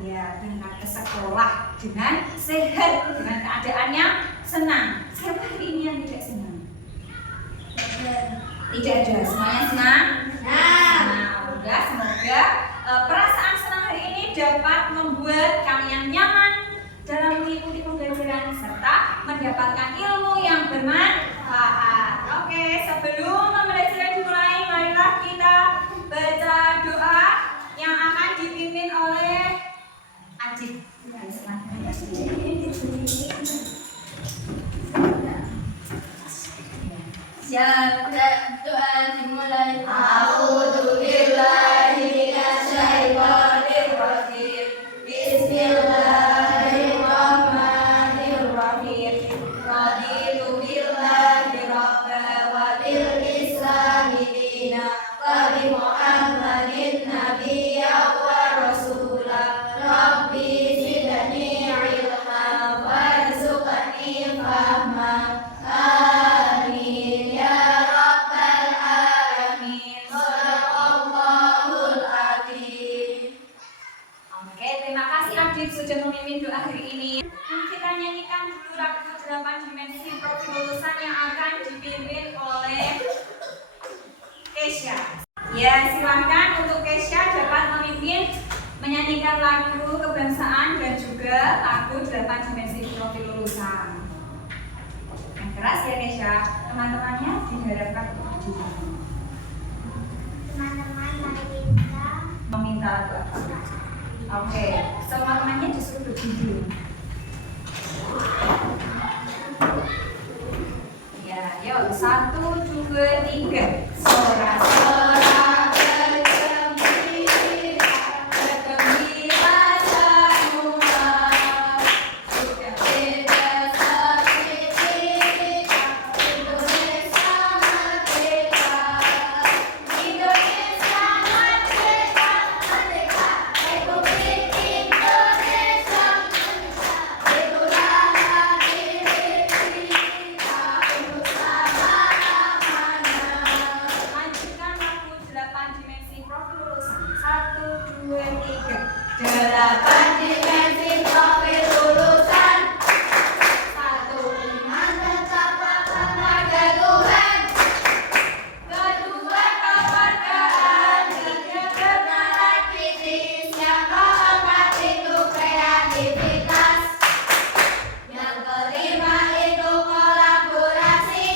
ya berangkat ke sekolah dengan sehat, dengan keadaan yang senang. Siapa hari ini yang tidak senang? Tidak ada. Semuanya senang? Nah, udah, semoga perasaan senang hari ini dapat membuat kalian nyaman dalam mengikuti pembelajaran serta mendapatkan ilmu yang bermanfaat. Oke, sebelum pembelajaran dimulai, marilah kita baca doa yang akan dipimpin oleh Ajib. Siap, doa dimulai. A'udzubillahi minasyaitonir rajim. Bismillahirrahmanirrahim. Raditu billahi rabba wa bil islami dina wa bi Muhammadin nabiyya wa rasula. Rabbi zidni ilma warzuqni fahma. Amin ya rabbal alamin. Shadaqallahul adzim. Oke, terima kasih Adib sudah memimpin doa hari ini. Kita nyanyikan dulu lagu 8 dimensi profil lulusan yang akan dipimpin oleh Kesha. Ya, silakan untuk Kesha dapat memimpin menyanyikan lagu kebangsaan dan juga lagu 8 dimensi profil lulusan. Yang keras ya Kesha, teman-temannya diharapkan untuk maju. Teman-teman, mari kita Meminta lagu apa? Oke, semua temannya disuruh berdiri. Ya, yuk 1, 2, 3. Sorak-sorak bergembira, bergembira semua. Sudah bebas beraktivitas, Indonesia merdeka. Indonesia merdeka, merdeka. Republik Indonesia merdeka. Itulah hati kita untuk selama-lamanya. Lanjutkan lagu 8 dimensi profil lulusan. 1, 2, 3. 8 dimensi profil lulusan. 1. Iman betapa kepada Tuhan. Kedua, kepercayaan. Ketiga, kebenaran. Kritis yang keempat itu kreativitas. Yang kelima itu kolaborasi.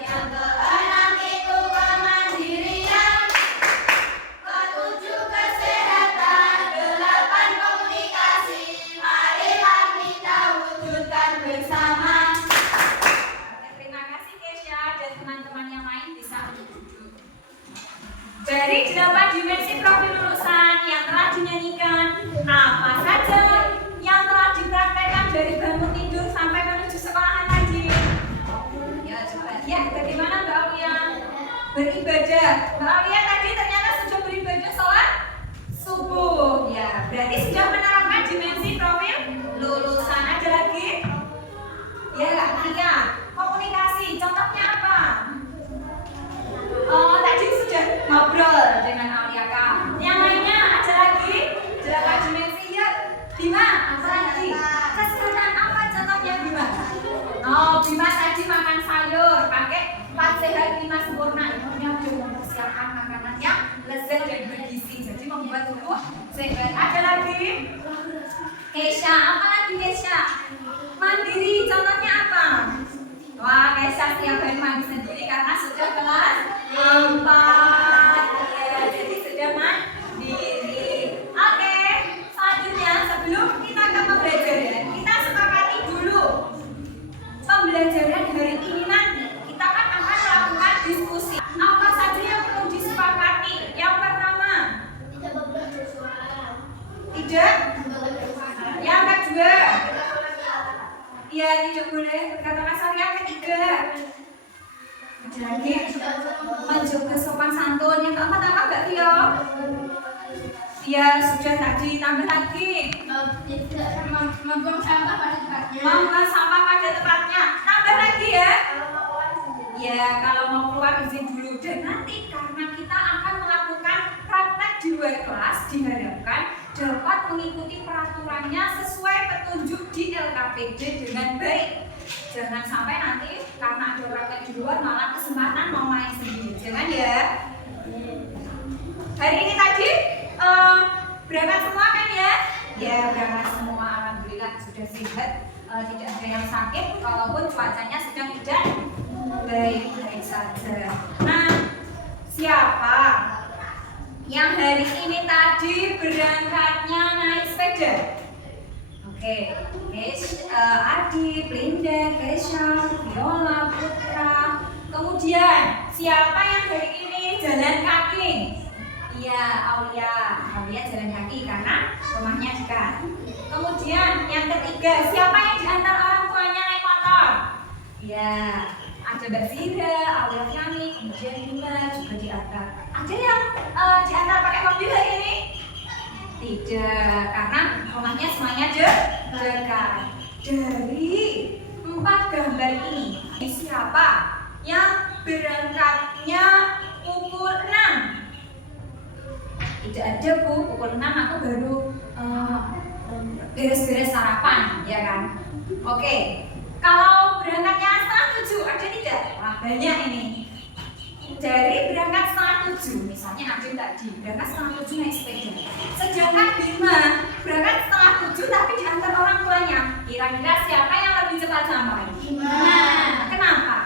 Yang keenam itu kemandirian. Ketujuh kesehatan. 8 komunikasi. Marilah kita wujudkan bersama. Oke, terima kasih Kesha dan teman-teman yang lain bisa untuk duduk. Dari 8 dimensi profil lulusan yang telah dinyanyikan, apa saja yang telah dipraktekkan dari bangun tidur sampai menuju sekolahan tadi? Ya, coba lihat bagaimana Mbak Aulia beribadah. Mbak Aulia tadi ternyata sudah beribadah sholat subuh. Ya, berarti sudah menerapkan dimensi profil lulusan. Ada lagi? Ya, Alia, komunikasi, contohnya apa? Oh, tadi sudah ngobrol dengan Alia Kak. Yang lainnya ada lagi? 8 dimensi ya. Bima, apa lagi? Kesehatan apa contohnya Bima? Oh, Bima tadi makan sayur, pakai 4 sehat 5 sempurna. Ibunya sudah mempersiapkan makanan yang lezat dan bergizi, jadi membuat tubuh sehat. Ada lagi? Kesha, apa lagi Kesha? Mandiri, contohnya apa? Wah, Kesha setiap hari mandi sendiri karena sudah kelas 4. Ya, jadi sudah mandiri. Oke, selanjutnya sebelum kita ke pembelajaran, kita sepakati dulu pembelajaran hari ini nanti. Kita kan akan melakukan diskusi. Apa saja yang perlu disepakati? Yang pertama, tidak. Yang kedua, ya tidak boleh berkata kasar. Yang ketiga, ada lagi menjaga sopan santun. Yang keempat apa Mbak Tio? Ya sudah tadi, tambah lagi Membuang sampah pada tempatnya. membuang sampah pada tempatnya. Tambah lagi ya. Ya kalau mau keluar izin dulu. Dan nanti karena kita akan melakukan praktek di luar kelas, diharapkan dapat mengikuti peraturannya sesuai petunjuk di LKPD dengan baik. Jangan sampai nanti karena ada praktek di luar malah kesempatan mau main sendiri. Jangan ya. Hari ini tadi berangkat semua kan ya? Ya berangkat semua, alhamdulillah sudah sehat, tidak ada yang sakit, walaupun cuacanya sedang tidak baik-baik saja. Nah, siapa yang hari ini tadi berangkatnya naik sepeda? Oke, Adi, Linda, Kesha, Viola, Putra. Kemudian siapa yang hari ini jalan kaki? Iya, Aulia jalan kaki karena rumahnya dekat. Kemudian yang ketiga, siapa yang diantar orang tuanya naik motor? Iya, ada Mbak Zira, Aulia Fiani, kemudian Bima juga diantar. Ada yang diantar pakai mobil hari ini? Tidak, karena rumahnya semuanya dekat. Dari 4 gambar ini, siapa yang berangkatnya pukul 6? Tidak ada Bu, pukul 6 aku baru beres-beres sarapan, ya kan? Oke, kalau berangkatnya setengah 7, ada tidak? Wah banyak ini. Dari berangkat setengah 7, misalnya Adin tadi berangkat setengah 7 naik sepeda. Sedangkan Bima berangkat setengah 7 tapi diantar orang tuanya. Kira-kira siapa yang lebih cepat sampai? Bima. Kenapa?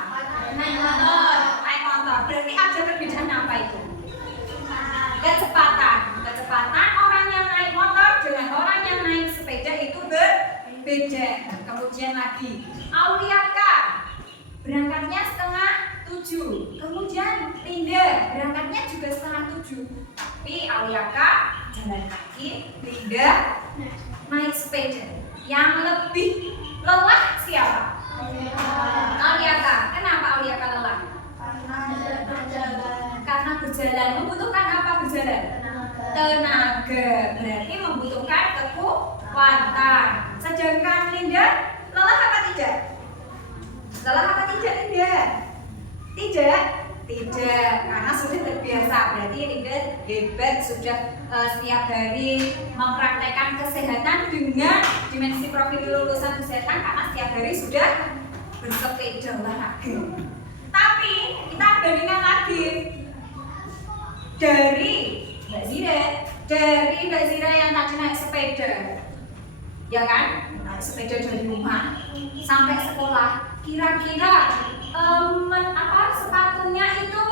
Naik motor. Naik motor. Berarti ada perbedaan apa itu? Kecepatan orang yang naik motor dengan orang yang naik sepeda itu berbeda. Kemudian lagi, Auliaka berangkatnya setengah 7. Kemudian Linda berangkatnya juga setengah 7. Tapi Auliaka jalan kaki, Linda naik sepeda. Yang lebih lelah siapa? Auliaka. Kenapa Auliaka lelah? Karena berjalan. Membutuhkan apa berjalan? Tenaga. Berarti membutuhkan kekuatan. Sedangkan Linda lelah apa tidak? Lelah apa tidak Linda? Tidak, karena sudah terbiasa. Berarti Linda hebat, sudah setiap hari mempraktekkan kesehatan dengan dimensi profil lulusan kesehatan karena setiap hari sudah bersepeda olahraga. Tapi kita bandingkan lagi dari Mbak Zira yang tadi naik sepeda, ya kan? Naik sepeda dari rumah sampai sekolah. Kira-kira sepatunya itu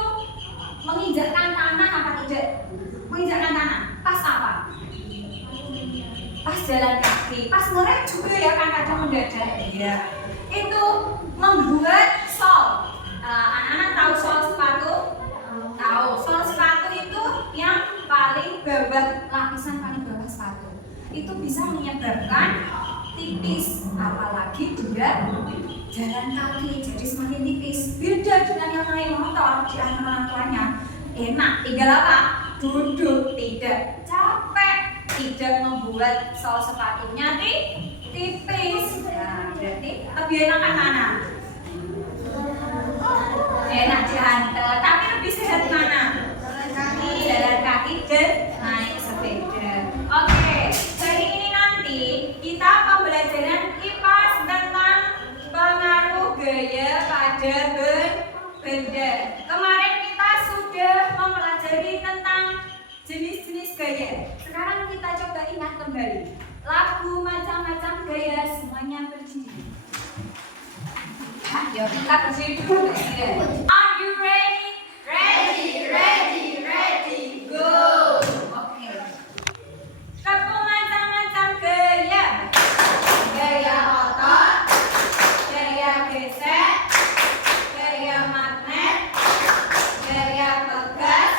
menginjakkan tanah apa tidak? Menginjakkan tanah. Pas apa? Pas jalan kaki. Pas ngerem juga ya kan kadang mendadak. Iya. Itu membuat sol. Anak-anak tahu sol sepatu? Tahu. Sol sepatu itu yang paling bawah, lapisan paling bawah sepatu. Itu bisa menyebabkan tipis, apalagi dia jalan kaki jadi semakin tipis. Beda dengan yang naik motor di antara orang tuanya. Enak, tinggal apa? Duduk, tidak capek, tidak membuat sol sepatunya tipis. Nah, berarti lebih enak mana? Enak diantar, tapi lebih sehat mana? Jalan kaki dan naik sepeda. Oke, hari ini nanti kita pembelajaran kipas tentang pengaruh gaya pada benda. Kemarin kita sudah mempelajari tentang jenis-jenis gaya. Sekarang kita coba ingat kembali. Lagu macam-macam gaya semuanya berdiri. Yuk kita berdiri dulu. Are you ready? Ready, go! Oke. Lagu macam-macam gaya. Gaya otot, gaya gesek, gaya magnet, gaya pegas,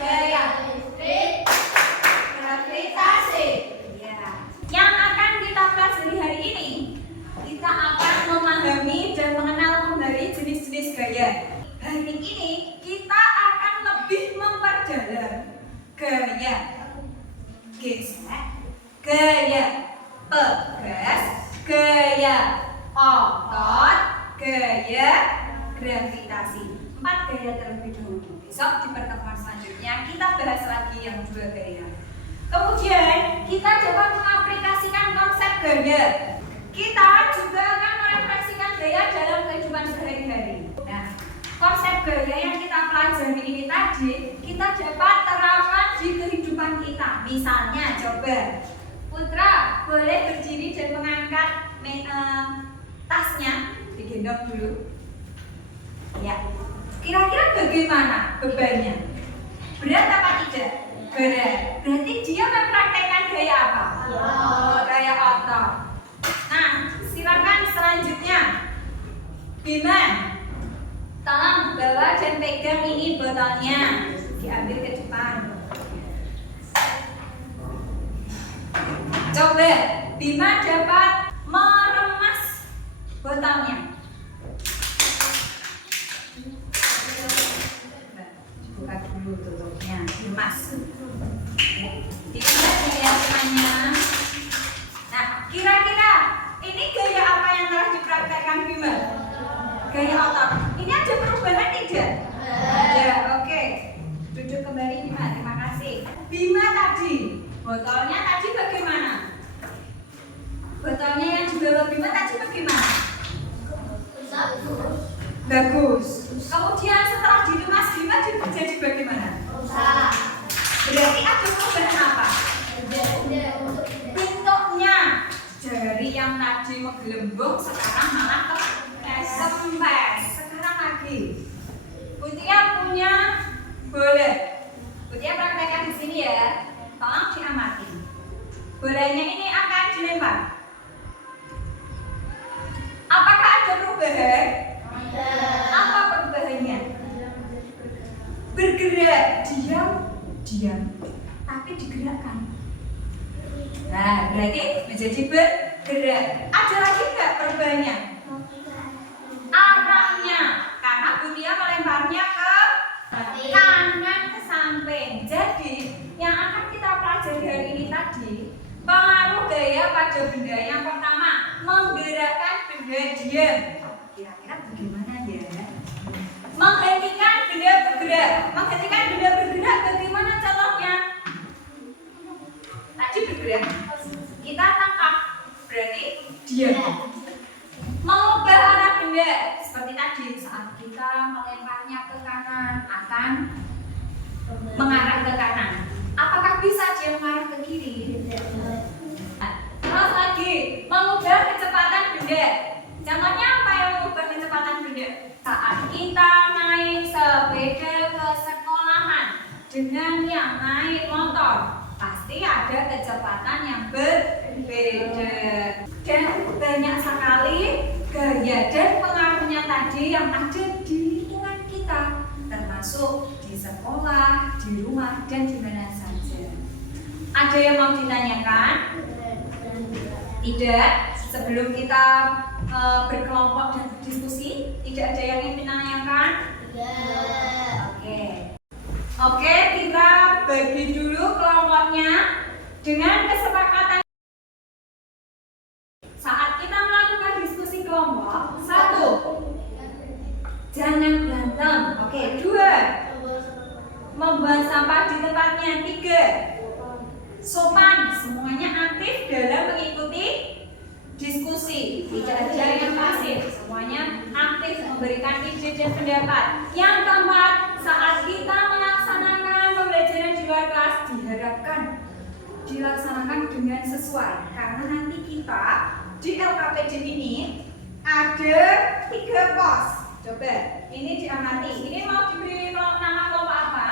gaya listrik, gravitasi. Ya. Yang akan kita pelajari hari ini, kita akan memahami dan mengenal kembali jenis-jenis gaya. Hari ini kita akan lebih memperdalam gaya gesek, gaya pegas, gaya otot, gaya gravitasi. 4 gaya terlebih dahulu. Besok di pertemuan selanjutnya kita bahas lagi yang 2 gaya. Kemudian kita coba mengaplikasikan konsep gaya. Kita juga akan merefleksikan gaya dalam kehidupan sehari-hari. Nah, konsep gaya yang kita pelajari ini tadi kita dapat terapkan di kehidupan kita. Misalnya, coba Putra boleh berdiri dan mengangkat tasnya, digendong dulu. Ya, kira-kira bagaimana bebannya? Berat apa tidak? Berat. Berarti dia mempraktekkan gaya apa? Gaya otot. Nah, silakan selanjutnya. Bima, tolong bawa dan pegang ini botolnya. Diambil ke depan. Coba Bima dapat meremas botolnya. Buka dulu tutupnya, remas. Dilihat gaya depannya. Nah, kira-kira ini gaya apa yang telah dipraktekkan Bima? Gaya otot. Ini ada perubahan tidak? Ada. Oke. Duduk kembali Bima. Terima kasih. Bima tadi, botolnya tadi bagaimana? Botolnya yang dibawa Bima tadi bagaimana? Bagus. Kemudian setelah dikemas Bima jadi bagaimana? Berarti ada perubahan apa? Bentuknya dari yang tadi menggelembung sekarang malah kempes. Sekarang lagi. Butia punya boleh. Butia praktekkan di sini ya. Tolong diamati. Bolanya ini akan dilempar. Apakah ada perubahan? Apa perubahannya? Bergerak, diam, tapi digerakkan. Nah, berarti menjadi bergerak. Ada lagi nggak perubahannya? Arahnya, karena Butia melemparnya ke kanan ke samping. Jadi, yang akan kita pelajari hari ini tadi, pengaruh gaya pada benda. Yang pertama, menggerakkan benda diam. Kira-kira bagaimana ya? Menghentikan benda bergerak. Menghentikan benda bergerak bagaimana contohnya? Tadi bergerak, kita tangkap, berarti diam. Mengubah arah benda seperti tadi, saat kita melemparnya ke kanan akan mengarah ke kanan. Apakah bisa dia mengarah ke kiri? Terus lagi, mengubah kecepatan benda. Contohnya apa yang mengubah kecepatan benda? Saat kita naik sepeda ke sekolahan dengan yang naik motor, pasti ada kecepatan yang berbeda. Dan banyak sekali gaya dan pengaruhnya tadi yang ada di lingkungan kita, termasuk di sekolah, di rumah, dan di mana saja. Ada yang mau ditanyakan? Tidak? Sebelum kita berkelompok dan berdiskusi, tidak ada yang ingin menanyakan? Oke, kita bagi dulu kelompoknya dengan kesepakatan. Saat kita melakukan diskusi kelompok, 1, jangan berantem. Oke, 2, membuang sampah di tempatnya. 3, sopan, semuanya aktif dalam mengikuti diskusi, tidak ada yang pasif, semuanya aktif memberikan ide dan pendapat. Yang keempat, saat kita melaksanakan pembelajaran di luar kelas diharapkan dilaksanakan dengan sesuai, karena nanti kita di LKPD ini ada 3 pos. Coba ini diamati. Ini mau diberi nama kelompok apa?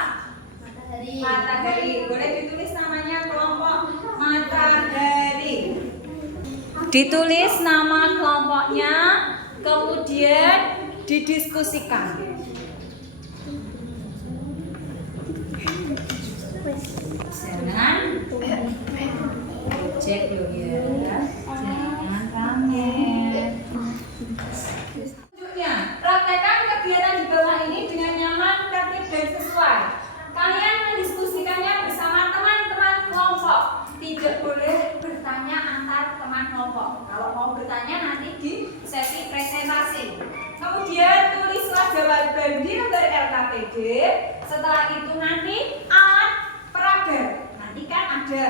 Matahari. Boleh ditulis namanya kelompok Matahari. Ditulis nama kelompoknya, kemudian didiskusikan. Jangan cek dulu ya. Jangan kaget. Selanjutnya, praktekkan kegiatan di bawah ini dengan nyaman, tertib dan sesuai. Kalian mendiskusikannya bersama teman-teman kelompok. Tidak boleh bertanya antar teman kelompok. Kalau mau bertanya nanti di sesi presentasi. Kemudian tulislah jawaban di lembar LKPD. Setelah itu nanti alat peraga. Nanti kan ada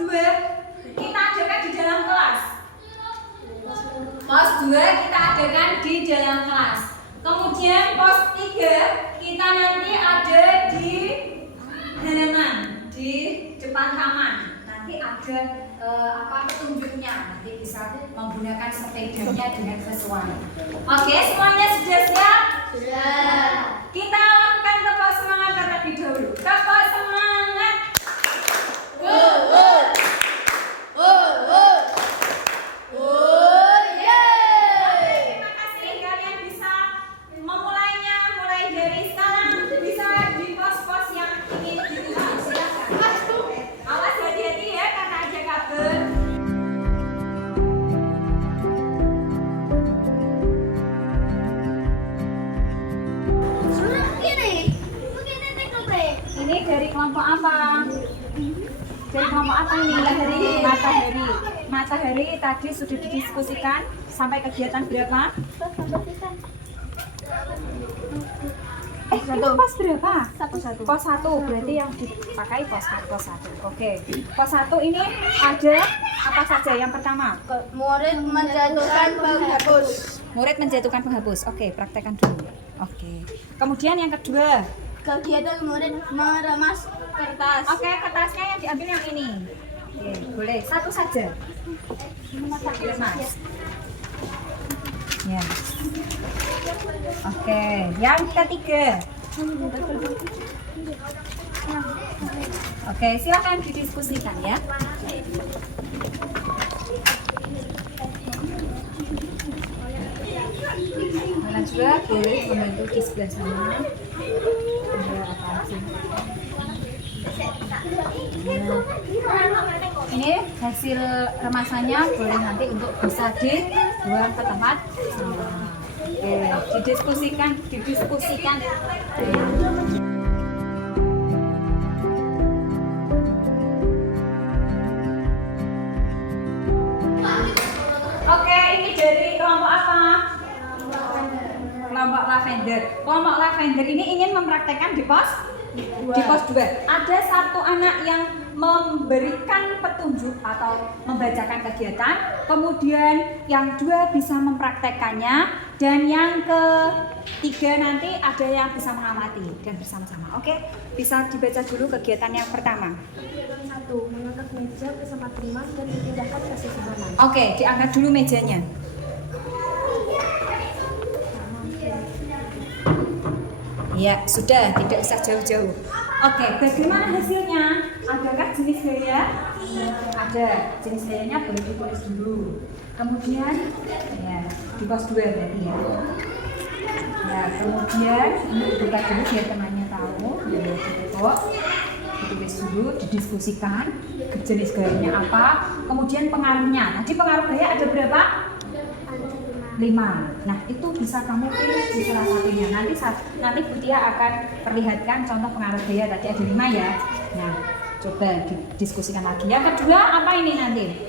2 kita adakan di dalam kelas. Pos 2 kita adakan di dalam kelas. Kemudian pos 3 kita nanti ada di halaman, di depan taman. Nanti ada petunjuknya. Nanti bisa menggunakan sepedanya dengan sesuai. Oke, semuanya sudah siap? Sudah. Kita lakukan tepuk semangat terlebih dahulu. Tepuk semangat. Terima kasih kalian bisa memulainya mulai dari sekarang, bisa di pos-pos yang ingin dituju. Silakan. Awas hati-hati ya karena ada kabel. Ini dari kelompok apa? Dari kelompok apa ini? Matahari. Matahari tadi sudah didiskusikan sampai kegiatan berapa? Itu pos berapa? Pos 1 berarti yang dipakai pos 1. Oke. Pos 1 ini ada apa saja? Yang pertama, Murid menjatuhkan penghapus. murid menjatuhkan penghapus. Oke, praktekkan dulu. Oke. Kemudian yang kedua, Kegiatan murid meremas kertas. oke, kertasnya yang diambil yang ini. Oke, boleh satu saja. Mas. Ya. Oke, yang ketiga. Oke, silakan didiskusikan ya. Mana juga boleh membantu di sebelah sana. Ada apa aja? Ini hasil remasannya boleh nanti untuk bisa dibuang ke tempat sampah. Oke, didiskusikan. Oke, ini dari kelompok apa? Kelompok lavender. Kelompok lavender ini ingin mempraktekkan di pos 2. Ada satu anak yang memberikan petunjuk atau membacakan kegiatan, kemudian yang 2 bisa mempraktekannya, dan yang ketiga nanti ada yang bisa mengamati dan bersama-sama. Oke, bisa dibaca dulu kegiatan yang pertama. Kegiatan 1, mengangkat meja bersama teman dan dipindahkan ke sisi kanan. Oke, diangkat dulu mejanya. Ya, sudah, tidak usah jauh-jauh. Oke, bagaimana hasilnya? Adakah jenis gaya? Ada. Jenis gayanya boleh ditulis dulu. Kemudian, ya, di pos 2 berarti ya. Ya, kemudian ini dibuka dulu biar temannya tahu. Ya, ditutup. Ditulis dulu, didiskusikan jenis gayanya apa, kemudian pengaruhnya. Nanti pengaruh gaya ada berapa? 5. Nah, itu bisa kamu pilih di salah satunya. Nanti Bu Tia akan perlihatkan contoh pengaruh gaya tadi ada 5 ya. Nah, coba didiskusikan lagi. Yang kedua apa ini nanti?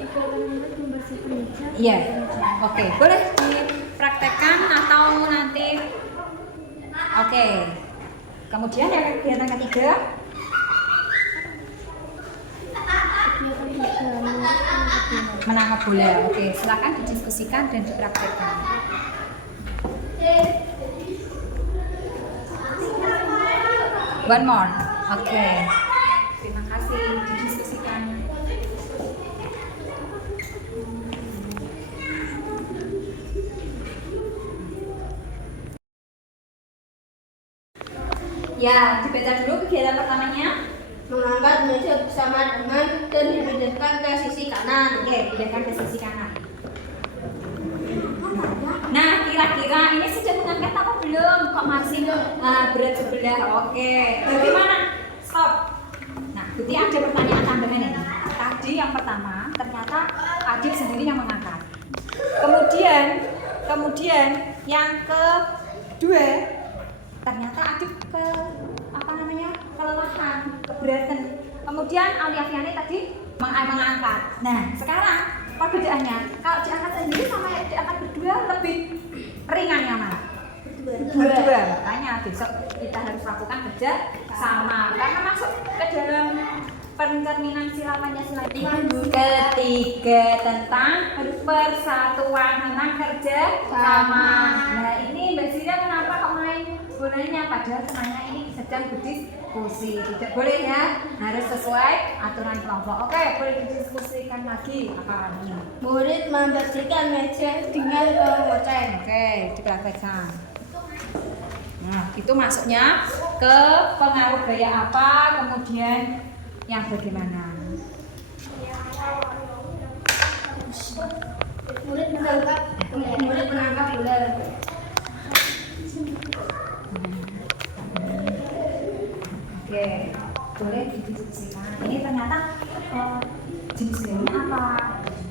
Membersihkan meja. Iya. Oke, boleh dipraktekkan atau nanti. Oke. Kemudian yang kegiatan ketiga, menangkap bola. Oke, silakan didiskusikan dan dipraktekkan. One more. Oke. Terima kasih, didiskusikan. Ya, dibaca dulu kegiatan pertamanya. Mengangkat meja bersama teman dan dipindahkan ke sisi kanan. Oke, pindahkan ke sisi kanan. Nah, kira-kira ini sudah mengangkat apa belum? Kok masih berat sebelah? Oke, bagaimana? Stop. Nah, Buti ada pertanyaan tambahan ini. Tadi yang pertama, ternyata adik sendiri yang mengangkat. Kemudian yang kedua, ternyata adik kelelahan, keberatan. Kemudian Aulia Fiani tadi mengangkat. Nah, sekarang perbedaannya, kalau diangkat sendiri sama diangkat berdua lebih ringan yang mana? Berdua. Makanya besok kita harus lakukan kerja sama karena masuk ke dalam pencerminan sila Pancasila. Ketiga tentang persatuan, tentang kerja sama. Nah ini Mbak Zira kenapa kok main bolanya padahal semuanya ini sedang berdiskusi. Tidak boleh ya, harus sesuai aturan kelompok. Oke, boleh didiskusikan lagi apa ini? Murid membersihkan meja dengan pengoceng. Oke, dipraktekkan. Nah, itu masuknya ke pengaruh gaya apa, kemudian yang bagaimana? Murid menangkap ular. Oke, boleh didiskusikan. Ini ternyata jenis gayanya apa?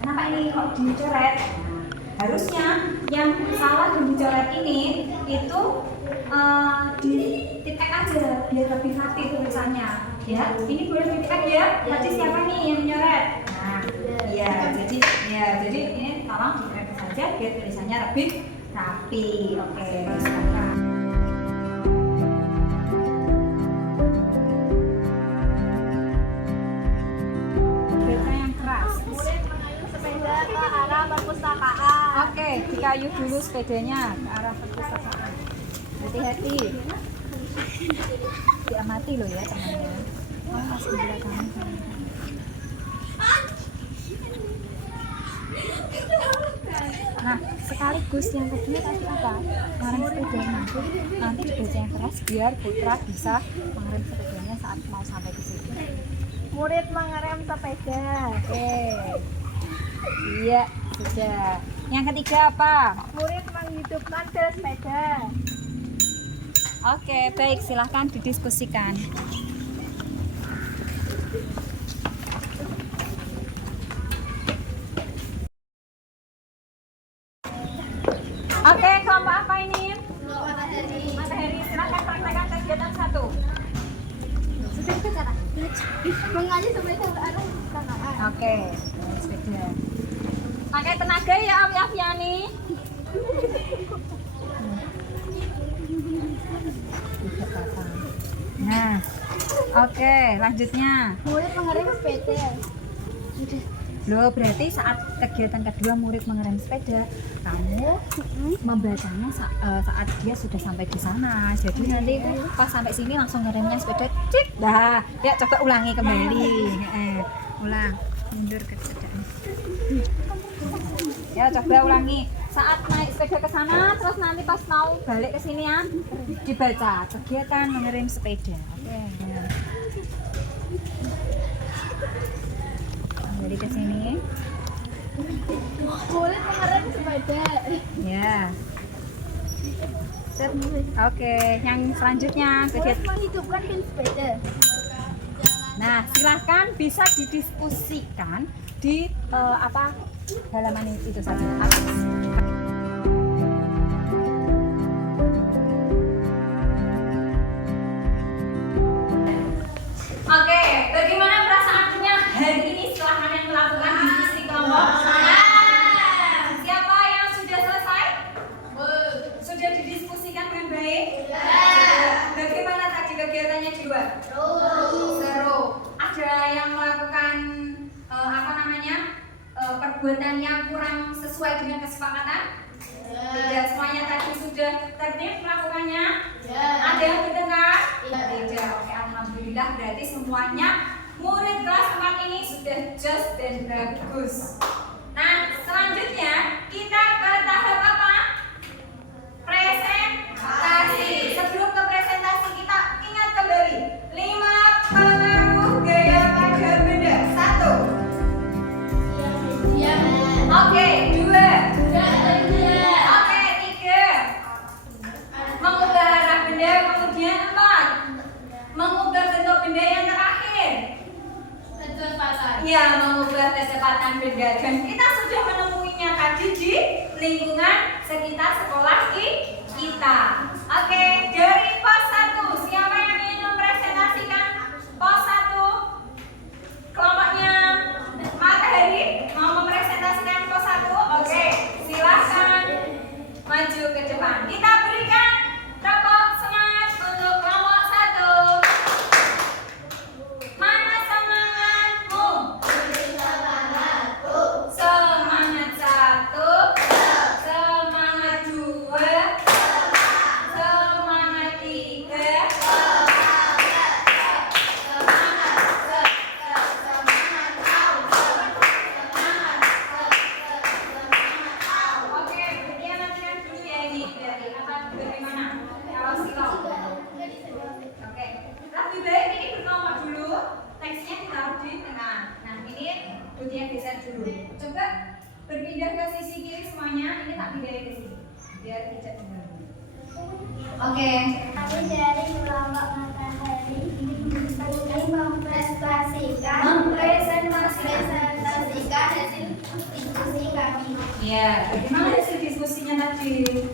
Kenapa ini kok dicoret? Nah, harusnya yang salah dan dicoret ini itu dititik aja biar lebih hati tulisannya. Ya, ini boleh dititik ya. Tadi siapa nih yang mencoret? Nah, jadi ini tolong dititik saja biar tulisannya lebih rapi. Oke, silakan. Perpustakaan. Oke, dikayu dulu sepedanya ke arah perpustakaan. Hati-hati. Diamati loh ya temannya. Oh, masih di belakang. Nah, sekaligus yang kedua tadi apa? Mengerem sepeda. Nanti dibaca yang keras biar Putra bisa mengerem sepedanya saat mau sampai ke situ. Murid mengerem sepeda. Oke. Iya, sudah. Yang ketiga apa? Murid menghidupkan sepeda. Oke, baik, silahkan didiskusikan. Oke, kelompok apa ini? Matahari, silahkan praktekkan kegiatan 1. Sudah bicara. Mengayuh sepeda ke arah perpustakaan. Oke, sepeda. Pakai tenaga ya, Afiani. Nah, oke, lanjutnya. Murid mengerem sepeda. Loh, berarti saat kegiatan kedua murid mengerem sepeda, kamu membacanya saat dia sudah sampai di sana. Jadi nanti pas sampai sini langsung ngeremnya sepeda, cik. Nah, ya coba ulangi kembali. Ulang, mundur ke sepeda. Ya coba ulangi. Saat naik sepeda ke sana, terus nanti pas mau balik ke sini ya, dibaca kegiatan mengerem sepeda. Oke. Ya. Jadi ke sini. Murid mengerem sepeda. Ya. Sip. Oke, yang selanjutnya kegiatan. Menghidupkan sepeda. Nah, silahkan bisa didiskusikan di halaman itu saja. Oke, bagaimana perasaannya hari ini setelah kalian melakukan diskusi kelompok? Siapa yang sudah selesai? Sudah didiskusikan dengan baik? Bagaimana tadi kegiatannya di luar? Seru. Ada yang melakukan perbuatan yang kurang sesuai dengan kesepakatan? Tidak, semuanya tadi sudah tertib melakukannya? Ada yang berdengar? Tidak. Oke, alhamdulillah berarti semuanya murid kelas 4 ini sudah just dan bagus. Nah, selanjutnya kita ke tahap apa? Presentasi. Sebelum ke presentasi kita ingat kembali 5 pengaruh gaya pada benda. 1. Oke, 2. Oke, 3. Mengubah arah benda, kemudian 4. Mengubah bentuk benda yang terakhir. Ya, mengubah kecepatan benda. Dan kita sudah menemuinya tadi di lingkungan sekitar sekolah kita. Oke, dari pos 1, siapa yang ingin mempresentasikan pos 1? Kelompoknya Matahari mau mempresentasikan pos 1? Oke, silahkan maju ke depan. Kita berikan tepuk semangat untuk kelompok 1. Mana semangat? duduknya geser dulu. Coba berpindah ke sisi kiri semuanya. Ini tak pindahin ke sini biar tidak mengganggu. Oke. Tapi dari kelompok matahari ini mempresentasikan hasil diskusi kami. Iya, bagaimana hasil diskusinya tadi? 1.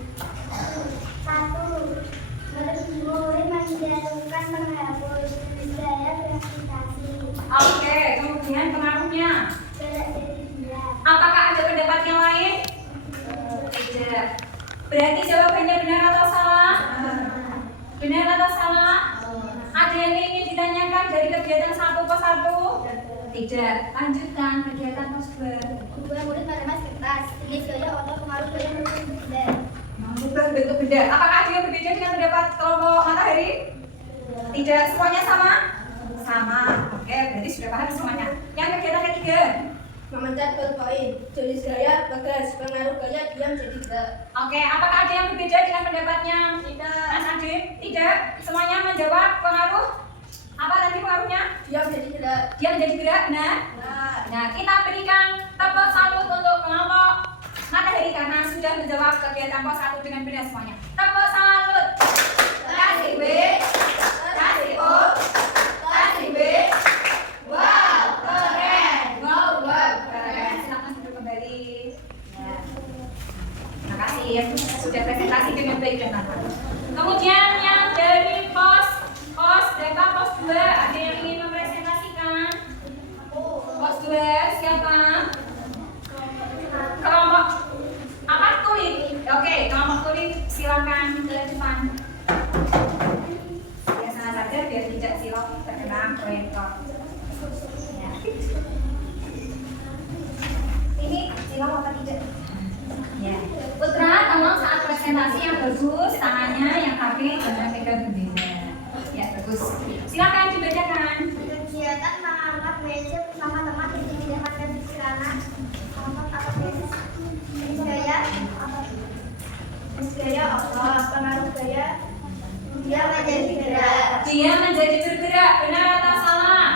Murid menjatuhkan penghapus gaya gravitasi. Oke, kemudian pengaruhnya. Gerak jadi bulat. Apakah ada pendapat yang lain? Tidak. Berarti jawabannya benar atau salah? Benar atau salah? Ada yang ingin ditanyakan dari kegiatan 1 pos 1? Tidak. Lanjutkan kegiatan pos 2. 2. Murid meremas kertas. Jenis gaya atau pengaruh gaya berbeda. Mengubah bentuk benda. Apakah ada yang berbeda dengan pendapat kelompok matahari? Tidak. Semuanya sama? Sama. Oke, berarti sudah paham semuanya. Yang kegiatan ketiga. Memencet poin. Jenis gaya bagas, pengaruh gaya diam jadi gerak. Oke, apakah ada yang berbeda dengan pendapatnya? Tidak. Mas Adit? Tidak. Semuanya menjawab pengaruh. Apa tadi pengaruhnya? Diam jadi gerak. Dia menjadi gerak, nah. Nah, kita berikan tepuk salut untuk kelompok matahari karena sudah menjawab kegiatan pos 1 dengan benar semuanya. Tepuk salut. Kasih B. Kasih O. Kasih B. Wow, keren. Wow, keren. Silakan duduk kembali. Ya. Terima kasih ya sudah presentasi dengan baik dan lengkap. Kemudian yang dari pos berapa? Pos 2 ada yang ingin mempresentasikan? Pos 2 siapa? Kelompok apa? Kulit. Oke, kelompok kulit silakan ke depan. Ya sana saja biar tidak silap terkena proyektor. Ya. Ini silap apa tidak? Ya. Putra, tolong saat presentasi yang bagus, tangannya yang rapi jangan pegang bendera. Ya, bagus. Silakan dibacakan. Kegiatan mengangkat meja bersama teman yang didapatkan di celana. Jenis gaya apa? Pengaruh gaya dia menjadi gerak. Dia menjadi bergerak, benar atau salah?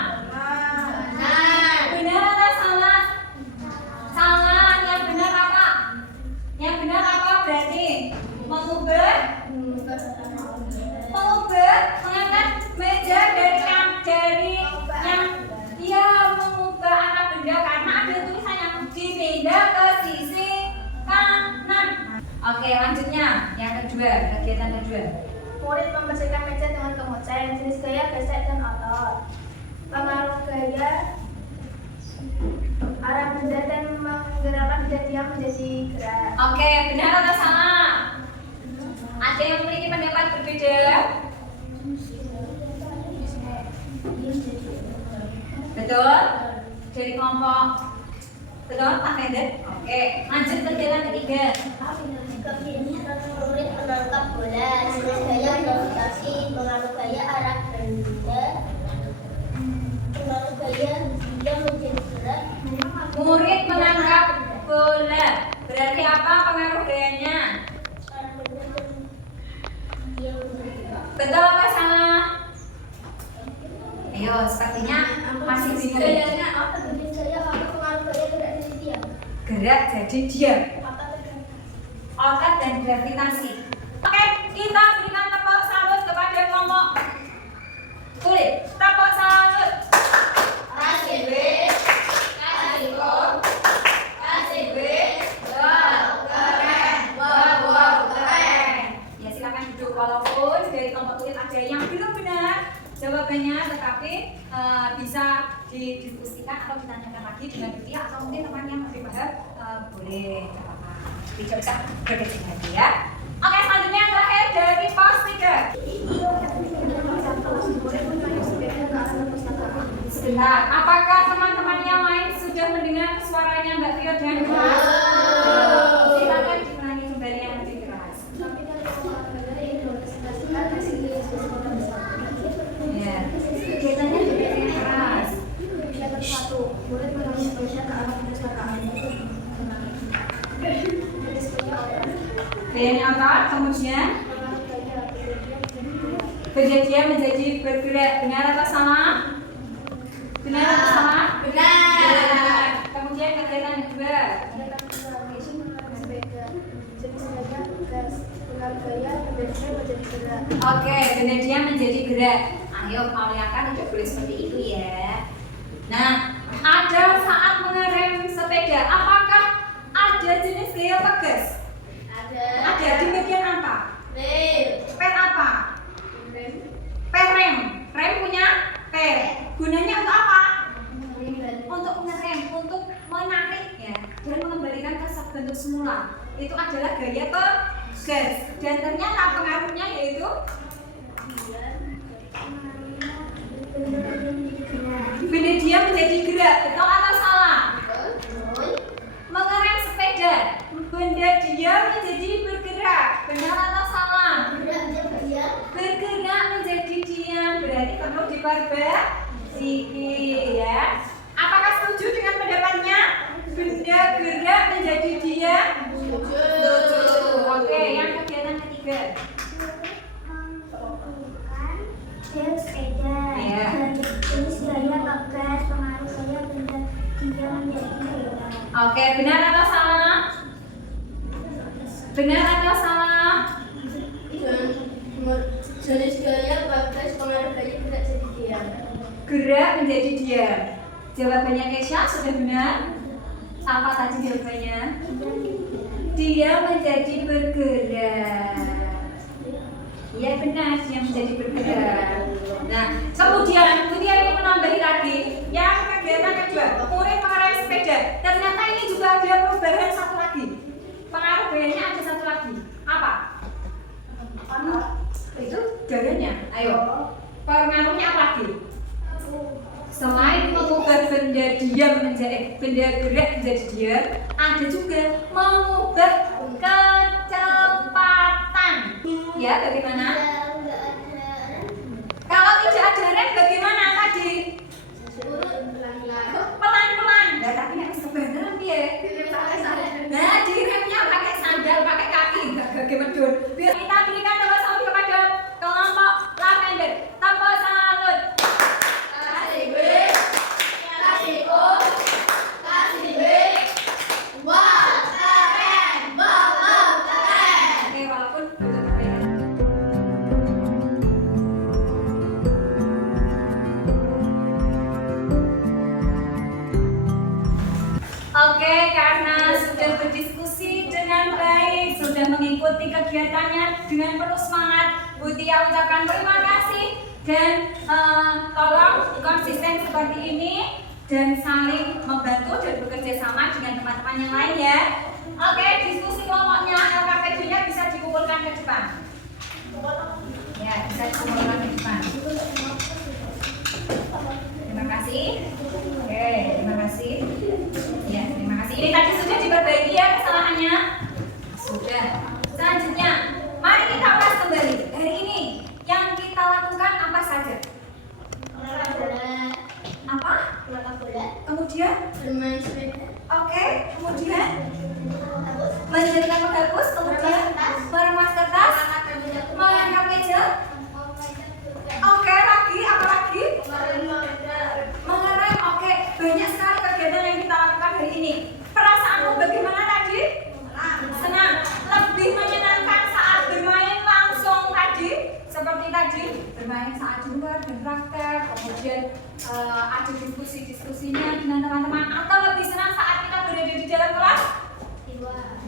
Benar atau salah? Salah. Yang benar apa? Yang benar apa berarti? Mengubah, mengangkat meja dari yang dia mengubah arah benda karena ada tulisan yang dipindah ke sisi kanan. Oke, lanjutnya yang kedua, kegiatan kedua. Murid membersihkan meja dengan kemoceng. Jenis gaya gesek dan otot. Pengaruh gaya arah benda dan menggerakkan benda diam menjadi gerak. Oke, benar atau salah? Ada yang memiliki pendapat berbeda? Betul? Dari kelompok betul, Pak Fender? Oke, lanjut kegiatan ketiga. Kegiatan murid menangkap bola. Jenis gaya gravitasi. Pengaruh gaya arah benda. Pengaruh gaya diam menjadi gerak. Murid menangkap bola. Berarti apa pengaruh gayanya? Arah benda dan diam menjadi gerak. Betul apa salah? Ayo, sepertinya masih bingung. Gayanya apa? Jenis gaya apa? Pengaruh gaya gerak jadi diam. Gerak jadi diam. Apa tergantung? Otot dan gravitasi. Oke, kita berikan tepuk salut kepada kelompok kulit. Tepuk salut. Kasih B, kasih O, kasih B. Wow, keren. Wow, keren. Ya silakan duduk walaupun dari kelompok kulit ada yang belum benar jawabannya, tetapi bisa didiskusikan atau ditanyakan lagi dengan bukti atau mungkin teman yang lebih paham boleh tidak apa-apa. Tidak usah berkecil hati ya. Oke, selanjutnya yang terakhir dari pos 3. Sebentar, apakah teman-teman yang lain sudah mendengar suaranya Mbak Vio dan Mas? Silakan diulangi kembali yang lebih keras. Ya, kegiatannya juga yang keras. Kegiatan 1. Murid menangkap meja ke arah perpustakaan. Gayanya apa? Kemudian berjadian menjadi bergerak. Benar atau salah? Benar atau salah? Benar. Oke, benda dia menjadi gerak. Ayo, Auliaka tidak boleh seperti itu ya. Nah, ada saat mengerem sepeda. Apakah ada jenis gaya pegas? Ada di bagian apa? Per apa? Per rem. Rem punya per. Gunanya untuk apa? Untuk mengerem, untuk menarik ya, dan mengembalikan ke bentuk semula. Itu adalah gaya pegas. Dan ternyata pengaruhnya yaitu benda dia menjadi gerak. Betul atau salah? Mengerem sepeda, benda dia menjadi bergerak. Benar atau salah? Bergerak menjadi diam, berarti perlu diperbaiki ya. Apakah setuju dengan pendapatnya? Benda gerak menjadi diam? Setuju. Oke, yang kegiatan ketiga. Sepeda. Iya. Jenis gaya pegas, pengaruh gaya benda dia menjadi gerak. Oke, benar atau salah? Benar atau salah? Jenis gaya bagus pengaruh gaya gerak jadi diam. Gerak menjadi diam. Jawabannya Kesha sudah benar. Apa tadi jawabannya? Dia menjadi bergerak. Iya benar, dia menjadi bergerak. Nah, kemudian yang menambahi lagi, yang kegiatan kedua, murid mengerem sepeda. Ternyata ini juga ada perubahan satu lagi. Pengaruh gayanya ada satu lagi. Apa? Itu gayanya. Ayo. Pengaruhnya apa lagi? Selain mengubah benda diam menjadi benda gerak menjadi diam, ada juga mengubah kecepatan. Ya, bagaimana? Kalau tidak ada rem, bagaimana tadi? Pelan-pelan. Nah, tapi harus kebenaran ya. Nah, di remnya pakai sandal, pakai kaki, nggak bagaimana? Biar kita berikan tepuk tangan kepada kelompok lavender. Tepuk salut. Oke, karena sudah berdiskusi dengan baik, sudah mengikuti kegiatannya dengan penuh semangat, Bu Tia ucapkan terima kasih dan tolong konsisten seperti ini dan saling membantu dan bekerja sama dengan teman-teman yang lain ya. Oke, diskusi kelompoknya LKPD-nya bisa dikumpulkan ke depan. Ya, bisa dikumpulkan ke depan. Terima kasih. Oke, terima kasih. Ya, terima kasih. Ini tadi sudah diperbaiki ya kesalahannya? Sudah. Selanjutnya, mari kita ulas kembali. Hari ini yang kita lakukan apa saja? Apa? Kemudian? Bermain sepeda. Oke, kemudian? Menjadikan menghapus, kemudian? Meremas kertas? Mengangkat meja? Oke, lagi, apa lagi? Mengerem, oke. Banyak sekali kegiatan yang kita lakukan hari ini. Perasaanmu bagaimana tadi? Senang. Lebih menyenangkan saat bermain langsung tadi. Seperti tadi, bermain saat di luar dan praktek. Kemudian ada diskusi-diskusinya dengan teman-teman. Atau lebih senang saat kita berada di dalam kelas?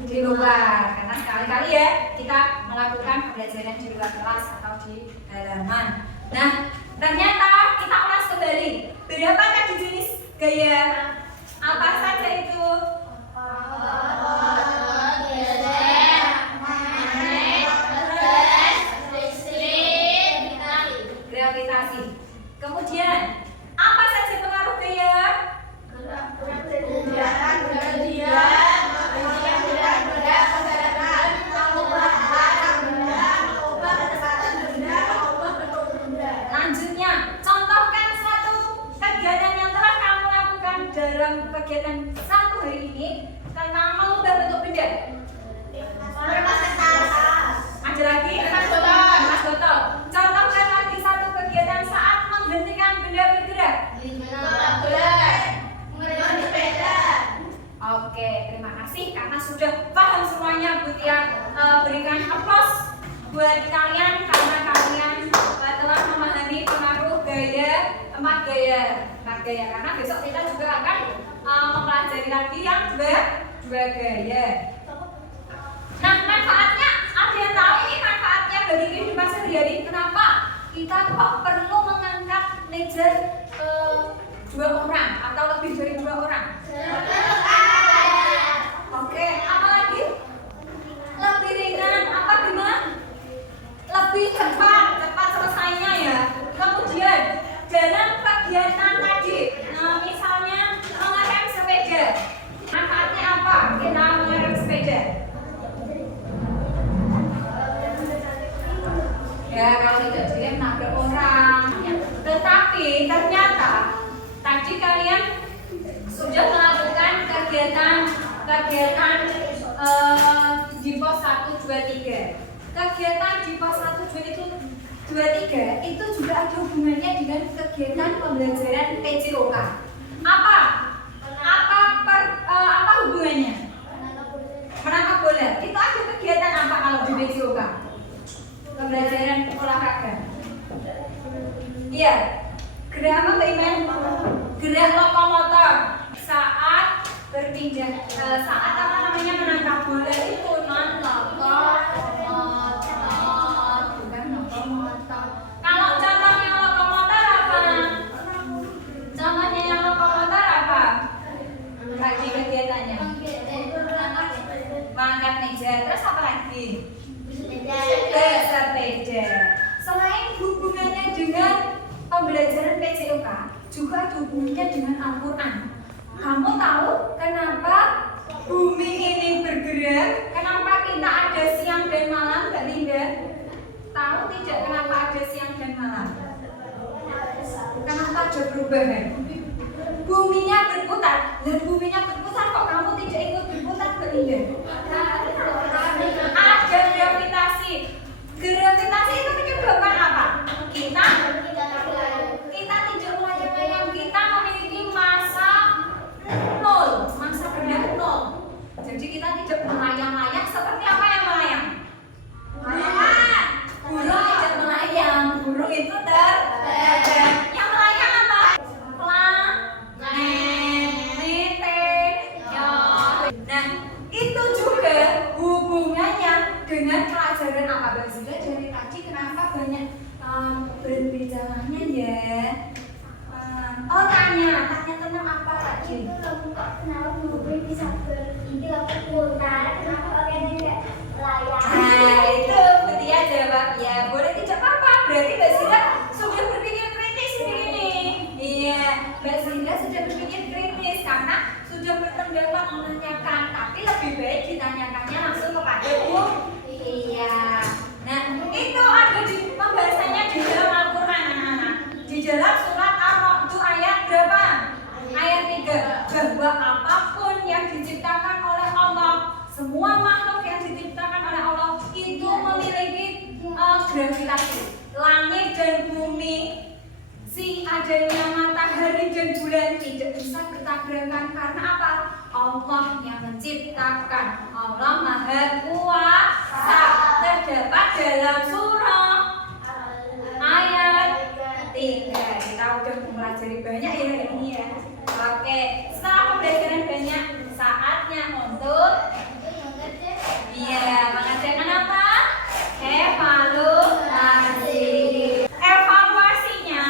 Di luar. Karena sekali-kali ya kita melakukan pembelajaran di luar kelas atau di halaman. Nah, ternyata kita ulas kembali. Berapa tadi jenis gaya? Apa saja itu? Gravitasi. Kemudian, apa saja pengaruh gaya? Lanjutnya, contohkan satu kegiatan yang telah kamu lakukan dalam kegiatan satu hari ini tentang mengubah bentuk benda. Ada lagi? Mas botol. Contohkan lagi satu kegiatan saat menghentikan benda bergerak. Oke, terima karena sudah paham semuanya, Butia berikan aplaus buat kalian karena kalian telah memahami pengaruh gaya, 4 gaya karena besok kita juga akan mempelajari lagi yang dua gaya. Nah, manfaatnya ada yang tahu ini manfaatnya bagi kehidupan sehari-hari? Kenapa kita kok perlu mengangkat meja 2 orang atau lebih dari 2 orang? Oke, apa lagi? Lebih ringan, apa gimana? Lebih cepat selesainya ya. Kemudian dalam kegiatan tadi, misalnya mengerem sepeda, manfaatnya apa? Kita mengerem sepeda. Ya, kalau tidak jadi menabrak orang. Tetapi ternyata tadi kalian sudah melakukan kegiatan di pos 1, 2, 3. Kegiatan di pos 1, 2, 3 itu juga ada hubungannya dengan kegiatan pembelajaran PJOK. Apa hubungannya? Menangkap bola. Itu ada kegiatan apa kalau di PJOK? Pembelajaran olahraga. Iya. Gerak apa Mbak Iman? Gerak lokomotor. Saat berpindah, saat apa namanya menangkap bola itu lokomotor, bukan lokomotor. Kalau contohnya lokomotor apa? Contohnya yang lokomotor apa? Lagi kegiatannya. Mengangkat meja. Terus apa lagi? Bersepeda. Selain hubungannya dengan pembelajaran PJOK, juga ada hubungannya dengan Al-Quran. Kamu tahu kenapa bumi ini bergerak? Kenapa kita ada siang dan malam, Mbak Linda? Tahu tidak kenapa ada siang dan malam? Kenapa ada perubahan? Buminya berputar. Dan buminya berputar kok kamu tidak ikut berputar, Mbak Linda? Ada gravitasi. Gravitasi itu menyebabkan apa? Kita tidak melayang-layang. Kita memiliki massa 0, massa benda 0. Jadi kita tidak melayang-layang. Seperti apa yang melayang? Burung tidak melayang. Burung itu terbang. Yang melayang apa? Meteor. Nah, itu juga hubungannya dengan pelajaran apa? Mbak Zida dari tadi kenapa banyak berbicaranya ya? Tanya tentang apa tadi? Kenapa bumi bisa berputar? Kenapa pakainya nggak layang? Nah, itu Butia jawab ya. Boleh tidak apa-apa. Berarti Mbak Zida sudah berpikir kritis ini. Iya, Mbak Zida sudah berpikir kritis karena sudah berpendapat menanyakan. Tapi lebih baik ditanyakannya langsung kepada Bu. Iya. Nah, itu ada di pembahasannya di dalam Al-Quran, anak-anak. Di dalam surat Ar-Ra'd ayat berapa? Ayat 3. Bahwa apapun yang diciptakan oleh Allah, semua makhluk yang diciptakan oleh Allah itu memiliki gravitasi. Langit dan bumi, si adanya matahari dan bulan tidak bisa bertabrakan karena apa? Allah yang menciptakan. Allah Maha Kuasa. Terdapat dalam surah ayat 3. Kita udah mempelajari banyak ya hari ini ya. Oke, setelah pembelajaran banyak, saatnya untuk mengerjakan apa? Evaluasi. Evaluasinya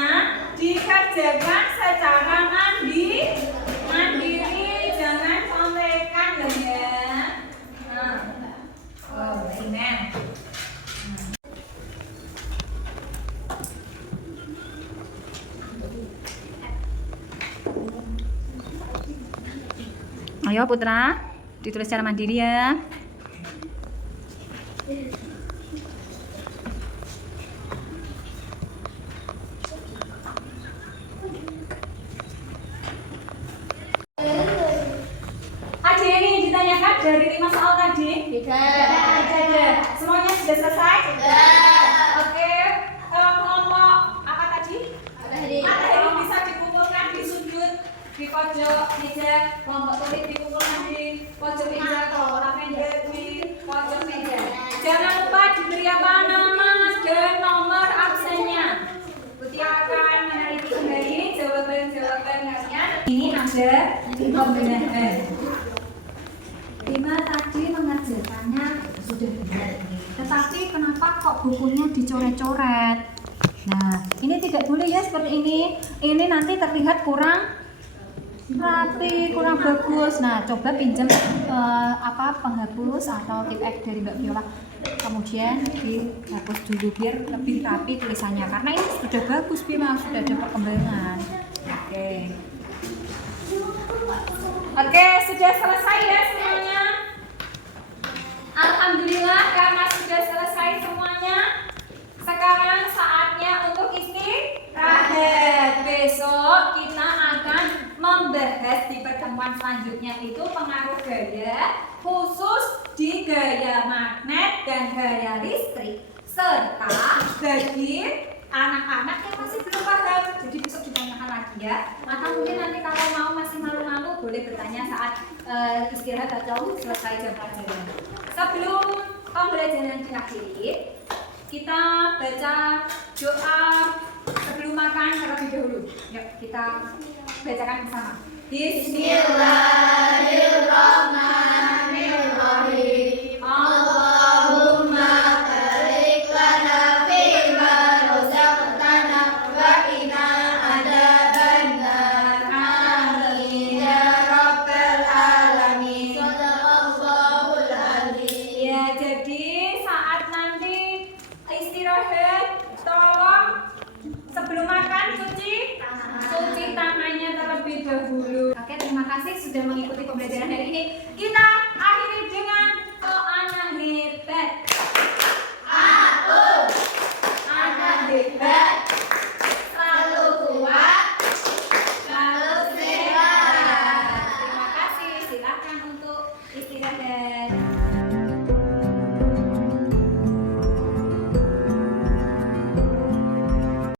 dikerjakan secara mandiri, jangan contekan loh ya. Amen. Ayo Putra, ditulis secara mandiri ya. Ada yang ingin ditanyakan dari 5 soal tadi? Tidak. Semuanya sudah selesai? Oke. Kelompok apa tadi? Matahari bisa dikumpulkan di sudut, di pojok meja. kelompok tulis dikumpulkan di pojok meja atau appendix di pojok meja. Jangan lupa diberi apa nama dan nomor absennya. Putih akan meneliti kembali jawaban-jawaban kalian. Ini ada pembenahan. Bima tadi mengerjakannya sudah benar, tetapi kenapa kok bukunya dicoret-coret? Nah, ini tidak boleh ya seperti ini. Ini nanti terlihat kurang rapi, kurang bagus. Nah, coba pinjam penghapus atau tip X dari Mbak Viola. Kemudian dihapus dulu biar lebih rapi tulisannya. Karena ini sudah bagus Bima, sudah ada perkembangan. Oke, sudah selesai ya semuanya. Alhamdulillah karena sudah selesai semuanya. Sekarang saatnya untuk istirahat. Besok kita akan membahas di pertemuan selanjutnya itu pengaruh gaya khusus di gaya magnet dan gaya listrik, serta bagi anak-anak yang masih belum paham. Jadi besok ditanyakan lagi ya. Atau mungkin nanti kalau mau masih malu-malu boleh bertanya saat istirahat atau selesai jam pelajaran. Sebelum pembelajaran diakhiri, kita baca doa sebelum makan terlebih dahulu. Yuk kita bacakan bersama. Bismillahirrahmanirrahim. Allahumma barik lana fima razaqtana wa qina adzabannar. Amin ya rabbal alamin. Shadaqallahul azim. Ya, jadi saat nanti istirahat tolong sebelum makan cuci tangannya terlebih dahulu. Oke, terima kasih sudah mengikuti pembelajaran hari ini. Kita